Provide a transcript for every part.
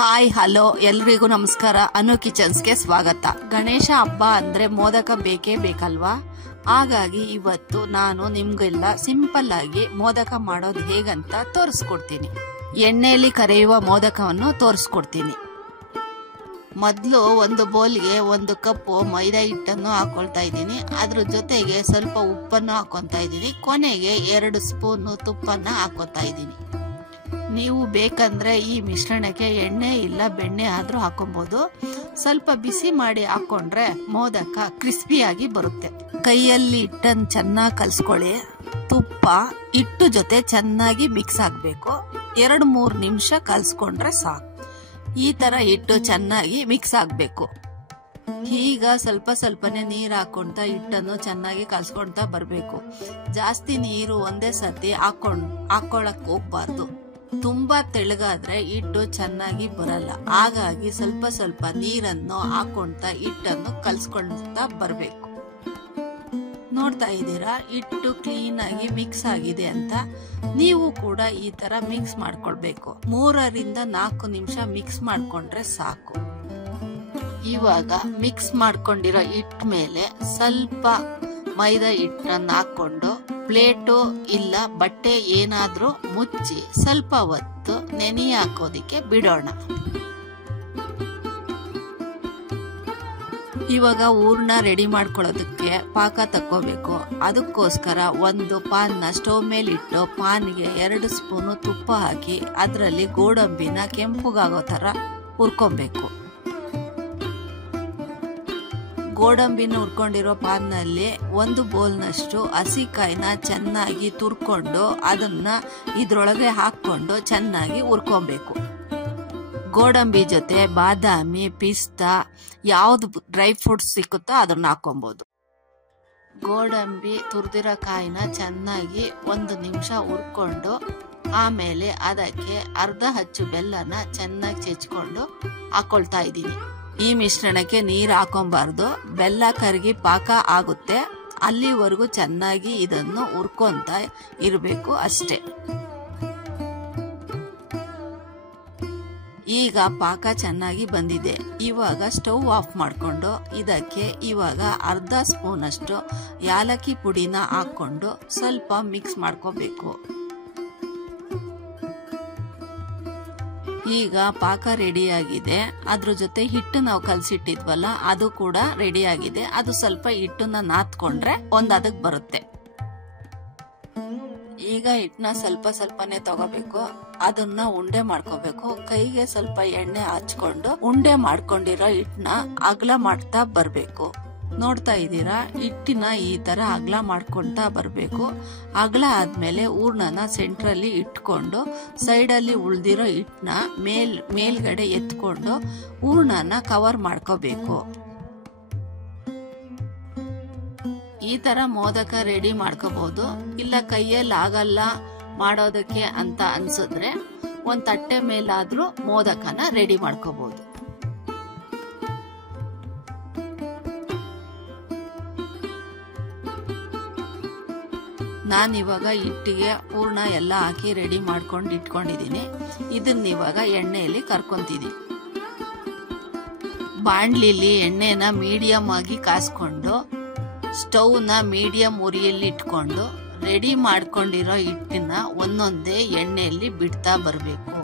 Hi hello ಎಲ್ರಿಗೂ ನಮಸ್ಕಾರ. ಅನು ಕಿಚನ್ಸ್ಗೆ ಸ್ವಾಗತ. ಗಣೇಶ ಹಬ್ಬ ಅಂದ್ರೆ ಮೋದಕ ಬೇಕೇ ಬೇಕಲ್ವಾ? ಹಾಗಾಗಿ ಇವತ್ತು ನಾನು ನಿಮ್ಗೆಲ್ಲ ಸಿಂಪಲ್ ಆಗಿ ಮೋದಕ ಮಾಡೋದು ಹೇಗಂತ ತೋರಿಸ್ಕೊಡ್ತೀನಿ. ಎಣ್ಣೆಯಲ್ಲಿ ಕರೆಯುವ ಮೋದಕವನ್ನು ತೋರಿಸ್ಕೊಡ್ತೀನಿ. ಮೊದಲು ಒಂದು ಬೌಲ್ಗೆ 1 ಕಪ್ ಮೈದಾ ಹಿಟ್ಟನ್ನು ಹಾಕೊಳ್ತಾ ಇದ್ದೀನಿ. ಅದ್ರ ಜೊತೆಗೆ ಸ್ವಲ್ಪ ಉಪ್ಪನ್ನು ಹಾಕೊತಾ ಇದ್ದೀನಿ. ಕೊನೆಗೆ 2 ಸ್ಪೂನ್ ತುಪ್ಪನ ಹಾಕೋತಾ ಇದ್ದೀನಿ. ನೀವು ಬೇಕಂದ್ರೆ ಈ ಮಿಶ್ರಣಕ್ಕೆ ಎಣ್ಣೆ ಇಲ್ಲ ಬೆಣ್ಣೆ ಆದ್ರೂ ಹಾಕೊಬಹುದು. ಸ್ವಲ್ಪ ಬಿಸಿ ಮಾಡಿ ಹಾಕೊಂಡ್ರೆ ಮೋದಕ ಕ್ರಿಸ್ಪಿಯಾಗಿ ಬರುತ್ತೆ. ಕೈಯಲ್ಲಿ ಹಿಟ್ಟನ್ನು ಚೆನ್ನಾಗಿ ಕಲ್ಸ್ಕೊಳ್ಳಿ. ತುಪ್ಪ ಹಿಟ್ಟು ಜೊತೆ ಚೆನ್ನಾಗಿ ಮಿಕ್ಸ್ ಆಗ್ಬೇಕು. 2-3 ನಿಮಿಷ ಕಲ್ಸ್ಕೊಂಡ್ರೆ ಸಾಕು. ಈ ತರ ಹಿಟ್ಟು ಚೆನ್ನಾಗಿ ಮಿಕ್ಸ್ ಆಗ್ಬೇಕು. ಈಗ ಸ್ವಲ್ಪ ಸ್ವಲ್ಪನೇ ನೀರು ಹಾಕೊಂತ ಹಿಟ್ಟನ್ನು ಚೆನ್ನಾಗಿ ಕಲ್ಸ್ಕೊಂತ ಬರ್ಬೇಕು. ಜಾಸ್ತಿ ನೀರು ಒಂದೇ ಸತಿ ಹಾಕೊಳಕ್ ಹೋಗ್ಬಾರ್ದು. ತುಂಬಾ ತೆಳ್ಳಗಾದ್ರೆ ಹಿಟ್ಟು ಚೆನ್ನಾಗಿ ಬರಲ್ಲ. ಹಾಗಾಗಿ ಸ್ವಲ್ಪ ಸ್ವಲ್ಪ ನೀರನ್ನು ಹಾಕೊಂತ ಹಿಟ್ಟನ್ನು ಕಲ್ಸ್ಕೊಳ್ತಾ ಬರ್ಬೇಕು. ನೋಡ್ತಾ ಇದ್ದೀರಾ ಹಿಟ್ಟು ಕ್ಲೀನ್ ಆಗಿ ಮಿಕ್ಸ್ ಆಗಿದೆ ಅಂತ. ನೀವು ಕೂಡ ಈ ತರ ಮಿಕ್ಸ್ ಮಾಡ್ಕೊಳ್ಬೇಕು. 3-4 ನಿಮಿಷ ಮಿಕ್ಸ್ ಮಾಡ್ಕೊಂಡ್ರೆ ಸಾಕು. ಇವಾಗ ಮಿಕ್ಸ್ ಮಾಡ್ಕೊಂಡಿರೋ ಹಿಟ್ಟು ಮೇಲೆ ಸ್ವಲ್ಪ ಮೈದಾ ಹಿಟ್ಟನ್ನು ಹಾಕೊಂಡು ಪ್ಲೇಟು ಇಲ್ಲ ಬಟ್ಟೆ ಏನಾದ್ರೂ ಮುಚ್ಚಿ ಸ್ವಲ್ಪ ಹೊತ್ತು ನೆನೆ ಹಾಕೋದಿಕ್ಕೆ ಬಿಡೋಣ. ಇವಾಗ ಹೂರ್ಣ ರೆಡಿ ಮಾಡ್ಕೊಳ್ಳೋದಕ್ಕೆ ಪಾಕ ತಕ್ಕೋಬೇಕು. ಅದಕ್ಕೋಸ್ಕರ ಒಂದು ಪಾನ್ನ ಸ್ಟವ್ ಮೇಲೆ ಇಟ್ಟು ಪಾನ್ಗೆ 2 ಸ್ಪೂನು ತುಪ್ಪ ಹಾಕಿ ಅದರಲ್ಲಿ ಗೋಡಂಬಿನ ಕೆಂಪುಗಾಗೋ ತರ ಹುರ್ಕೊಬೇಕು. ಗೋಡಂಬಿನ ಹುರ್ಕೊಂಡಿರೋ ಪಾನ್ನಲ್ಲಿ 1 ಬೌಲ್ನಷ್ಟು ಹಸಿಕಾಯಿನ ಚೆನ್ನಾಗಿ ತುರ್ಕೊಂಡು ಅದನ್ನ ಇದ್ರೊಳಗೆ ಹಾಕೊಂಡು ಚೆನ್ನಾಗಿ ಹುರ್ಕೊಬೇಕು. ಗೋಡಂಬಿ ಜೊತೆ ಬಾದಾಮಿ, ಪಿಸ್ತಾ ಯಾವ್ದು ಡ್ರೈ ಫ್ರೂಟ್ಸ್ ಸಿಕ್ಕುತ್ತೋ ಅದನ್ನ ಹಾಕೊಬಹುದು. ಗೋಡಂಬಿ ತುರ್ದಿರೋ ಕಾಯಿನ ಚೆನ್ನಾಗಿ 1 ನಿಮಿಷ ಹುರ್ಕೊಂಡು ಆಮೇಲೆ ಅದಕ್ಕೆ ಅರ್ಧ ಹಚ್ಚು ಬೆಲ್ಲನ ಚೆನ್ನಾಗಿ ಚೆಚ್ಕೊಂಡು ಹಾಕೊಳ್ತಾ ಇದ್ದೀನಿ. ಈ ಮಿಶ್ರಣಕ್ಕೆ ನೀರು ಹಾಕೊಬಾರ್ದು. ಬೆಲ್ಲ ಕರಗಿ ಪಾಕ ಆಗುತ್ತೆ. ಅಲ್ಲಿವರೆಗೂ ಚೆನ್ನಾಗಿ ಇದನ್ನು ಹುರ್ಕೊಂತ ಇರಬೇಕು ಅಷ್ಟೇ. ಈಗ ಪಾಕ ಚೆನ್ನಾಗಿ ಬಂದಿದೆ. ಇವಾಗ ಸ್ಟವ್ ಆಫ್ ಮಾಡ್ಕೊಂಡು ಇದಕ್ಕೆ ಇವಾಗ ಅರ್ಧ ಸ್ಪೂನ್ ಅಷ್ಟು ಯಾಲಕ್ಕಿ ಪುಡಿನ ಹಾಕೊಂಡು ಸ್ವಲ್ಪ ಮಿಕ್ಸ್ ಮಾಡ್ಕೋಬೇಕು. ಈಗ ಪಾಕ ರೆಡಿಯಾಗಿದೆ. ಅದ್ರ ಜೊತೆ ಹಿಟ್ಟು ನಾವು ಕಲಸಿಟ್ಟಿದ್ವಲ್ಲ ಅದು ಕೂಡ ರೆಡಿಯಾಗಿದೆ. ಅದು ಸ್ವಲ್ಪ ಹಿಟ್ಟನ್ನ ನಾತ್ಕೊಂಡ್ರೆ ಅದಕ್ಕೆ ಬರುತ್ತೆ. ಈಗ ಹಿಟ್ಟನ್ನ ಸ್ವಲ್ಪ ಸ್ವಲ್ಪನೇ ತಗೋಬೇಕು. ಅದನ್ನ ಉಂಡೆ ಮಾಡ್ಕೋಬೇಕು. ಕೈಗೆ ಸ್ವಲ್ಪ ಎಣ್ಣೆ ಹಚ್ಕೊಂಡು ಉಂಡೆ ಮಾಡ್ಕೊಂಡಿರೋ ಹಿಟ್ಟನ್ನ ಅಗಲ ಮಾಡ್ತಾ ಬರ್ಬೇಕು. ನೋಡ್ತಾ ಇದ್ದೀರಾ ಹಿಟ್ಟಿನ ಈ ತರ ಅಗಲ ಮಾಡ್ಕೊಂತಾ ಬರ್ಬೇಕು. ಅಗಲ ಆದ್ಮೇಲೆ ಹೂರ್ಣನ ಸೆಂಟ್ರಲ್ಲಿ ಇಟ್ಕೊಂಡು ಸೈಡಲ್ಲಿ ಉಳ್ದಿರೋ ಹಿಟ್ಟನ್ನ ಮೇಲ್ಗಡೆ ಎತ್ಕೊಂಡು ಹೂರ್ಣನ ಕವರ್ ಮಾಡ್ಕೋಬೇಕು. ಈ ತರ ಮೋದಕ ರೆಡಿ ಮಾಡ್ಕೋಬಹುದು. ಇಲ್ಲ ಕೈಯಲ್ಲಿ ಆಗಲ್ಲ ಮಾಡೋದಕ್ಕೆ ಅಂತ ಅನ್ಸಿದ್ರೆ ಒಂದ್ ತಟ್ಟೆ ಮೇಲಾದ್ರೂ ಮೋದಕನ ರೆಡಿ ಮಾಡ್ಕೋಬಹುದು. ನಾನಿವಾಗ ಹಿಟ್ಟಿಗೆ ಹೂರ್ಣ ಎಲ್ಲ ಹಾಕಿ ರೆಡಿ ಮಾಡ್ಕೊಂಡು ಇಟ್ಕೊಂಡಿದ್ದೀನಿ. ಇದನ್ನ ಇವಾಗ ಎಣ್ಣೆಯಲ್ಲಿ ಕರ್ಕೊಂತಿದ್ದೀನಿ. ಬಾಣ್ಲಿಲಿ ಎಣ್ಣೆನ ಮೀಡಿಯಂ ಆಗಿ ಕಾಸ್ಕೊಂಡು ಸ್ಟವ್ನ ಮೀಡಿಯಂ ಉರಿಯಲ್ಲಿ ಇಟ್ಕೊಂಡು ರೆಡಿ ಮಾಡ್ಕೊಂಡಿರೋ ಹಿಟ್ಟನ್ನ ಒಂದೊಂದೇ ಎಣ್ಣೆಯಲ್ಲಿ ಬಿಡ್ತಾ ಬರಬೇಕು.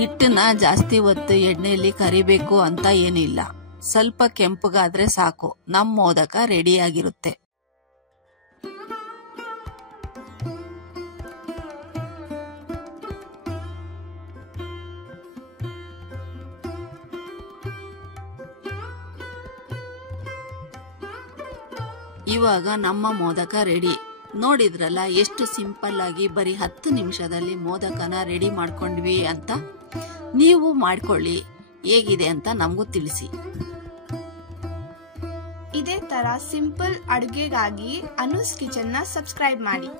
ಹಿಟ್ಟನ್ನ ಜಾಸ್ತಿ ಹೊತ್ತು ಎಣ್ಣೆಯಲ್ಲಿ ಕರಿಬೇಕು ಅಂತ ಏನಿಲ್ಲ. ಸ್ವಲ್ಪ ಕೆಂಪಗಾದ್ರೆ ಸಾಕು. ನಮ್ಮ ಮೋದಕ ರೆಡಿಯಾಗಿರುತ್ತೆ. ಇವಾಗ ನಮ್ಮ ಮೋದಕ ರೆಡಿ. ನೋಡಿದ್ರಲ್ಲ ಎಷ್ಟು ಸಿಂಪಲ್ ಆಗಿ ಬರೀ 10 ನಿಮಿಷದಲ್ಲಿ ಮೋದಕನ ರೆಡಿ ಮಾಡ್ಕೊಂಡ್ವಿ ಅಂತ. ನೀವು ಮಾಡ್ಕೊಳ್ಳಿ, ಹೇಗಿದೆ ಅಂತ ನಮಗೂ ತಿಳಿಸಿ. ಇದೇ ತರ ಸಿಂಪಲ್ ಅಡುಗೆಗಾಗಿ ಅನುಸ್ ಕಿಚನ್ ನ ಸಬ್ಸ್ಕ್ರೈಬ್ ಮಾಡಿ.